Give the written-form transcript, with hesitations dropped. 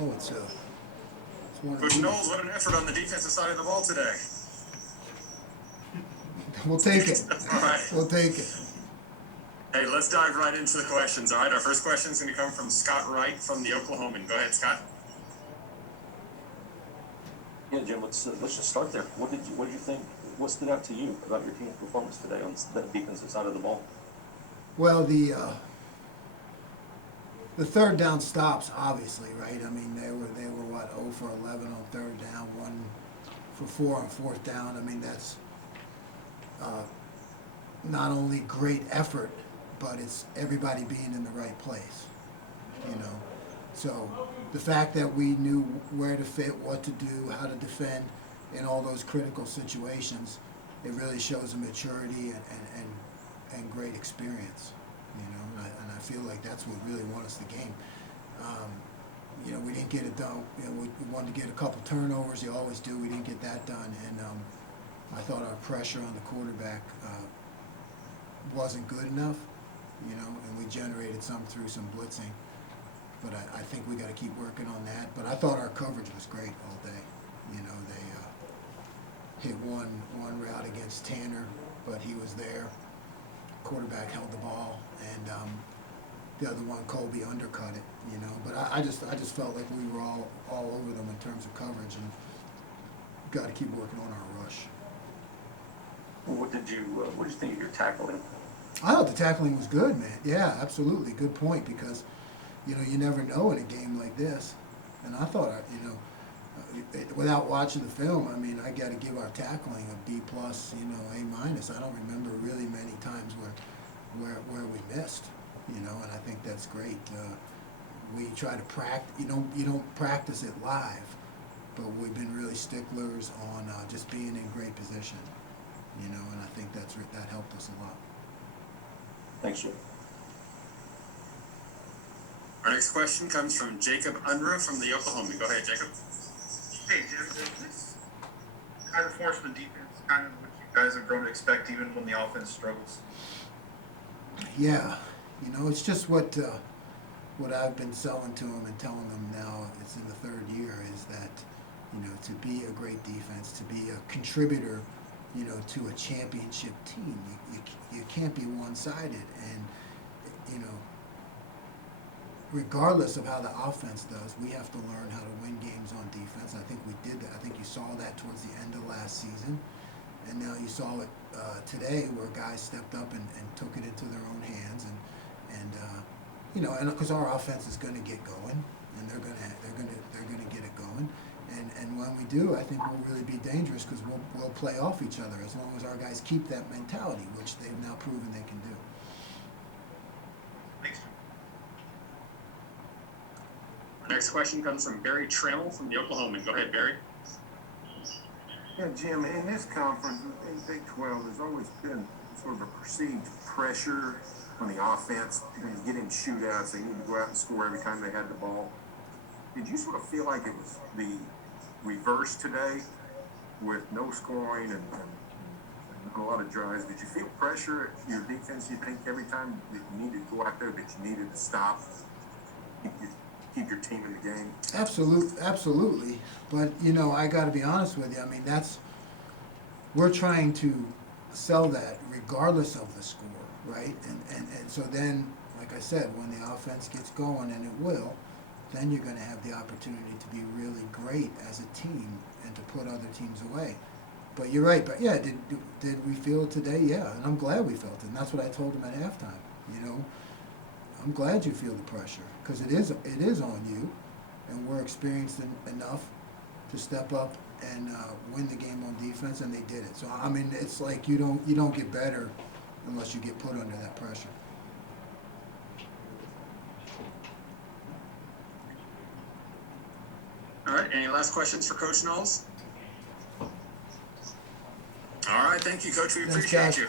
Oh, it's one of Coach these. Knowles, what an effort on the defensive side of the ball today. We'll take it. All right. We'll take it. Hey, let's dive right into the questions. All right, our first question is going to come from Scott Wright from the Oklahoman. Go ahead, Scott. Yeah, Jim. Let's just start there. What did you think? What stood out to you about your team's performance today on that defensive side of the ball? Well, the third down stops, obviously, right? I mean, they were what, 0 for 11 on third down, 1 for 4 on fourth down. I mean, that's not only great effort, but it's everybody being in the right place, you know. So the fact that we knew where to fit, what to do, how to defend in all those critical situations, it really shows a maturity and great experience, you know. And I feel like that's what really won us the game. You know, we didn't get it done. You know, we wanted to get a couple turnovers. You always do. We didn't get that done, and I thought our pressure on the quarterback wasn't good enough, you know, and we generated some through some blitzing. But I think we got to keep working on that. But I thought our coverage was great all day. You know, they hit one route against Tanner, but he was there. Quarterback held the ball, and the other one, Colby, undercut it. You know, but I just felt like we were all over them in terms of coverage, and got to keep working on our rush. What did you think of your tackling? I thought the tackling was good, man. Yeah, absolutely. Good point, because, you know, you never know in a game like this. And I thought, you know, without watching the film, I mean, I got to give our tackling a B+, you know, A-. I don't remember really many times where we missed, you know, and I think that's great. We try to practice. You don't practice it live, but we've been really sticklers on just being in great position, you know, and I think that helped us a lot. Thanks, Jim. Our next question comes from Jacob Unruh from the Oklahoman. Go ahead, Jacob. Hey, Jim, is this kind of enforcement defense kind of what you guys have grown to expect even when the offense struggles? Yeah, you know, it's just what I've been selling to them and telling them now, it's in the third year, is that, you know, to be a great defense, to be a contributor, you know, to a championship team, you can't be one-sided. And, you know, regardless of how the offense does, we have to learn how to win games on defense. I think we did that. I think you saw that towards the end of last season. And now you saw it today, where guys stepped up and took it into their own hands. And you know, and because our offense is going to get going, and they're going to get it going. And when we do, I think we'll really be dangerous, because we'll play off each other as long as our guys keep that mentality, which they've now proven they can do. Thanks. Next question comes from Barry Trammell from the Oklahoman. Go ahead, Barry. Yeah, Jim, in this conference, in Big 12, there's always been sort of a perceived pressure on the offense. When you get in shootouts, they need to go out and score every time they had the ball. Did you sort of feel like it was the reverse today, with no scoring and not a lot of drives? Did you feel pressure at your defense, you think, every time that you needed to go out there, that you needed to stop, keep your team in the game? Absolutely. But, you know, I got to be honest with you. I mean, we're trying to sell that regardless of the score, right? And so then, like I said, when the offense gets going, and it will, then you're going to have the opportunity to be really great as a team and to put other teams away. But you're right. But yeah, did we feel it today? Yeah, and I'm glad we felt it. And that's what I told them at halftime. You know, I'm glad you feel the pressure, because it is on you, and we're experienced enough to step up and win the game on defense, and they did it. So I mean, it's like you don't get better unless you get put under that pressure. All right, any last questions for Coach Knowles? All right, thank you, Coach. We Thanks, appreciate guys. you.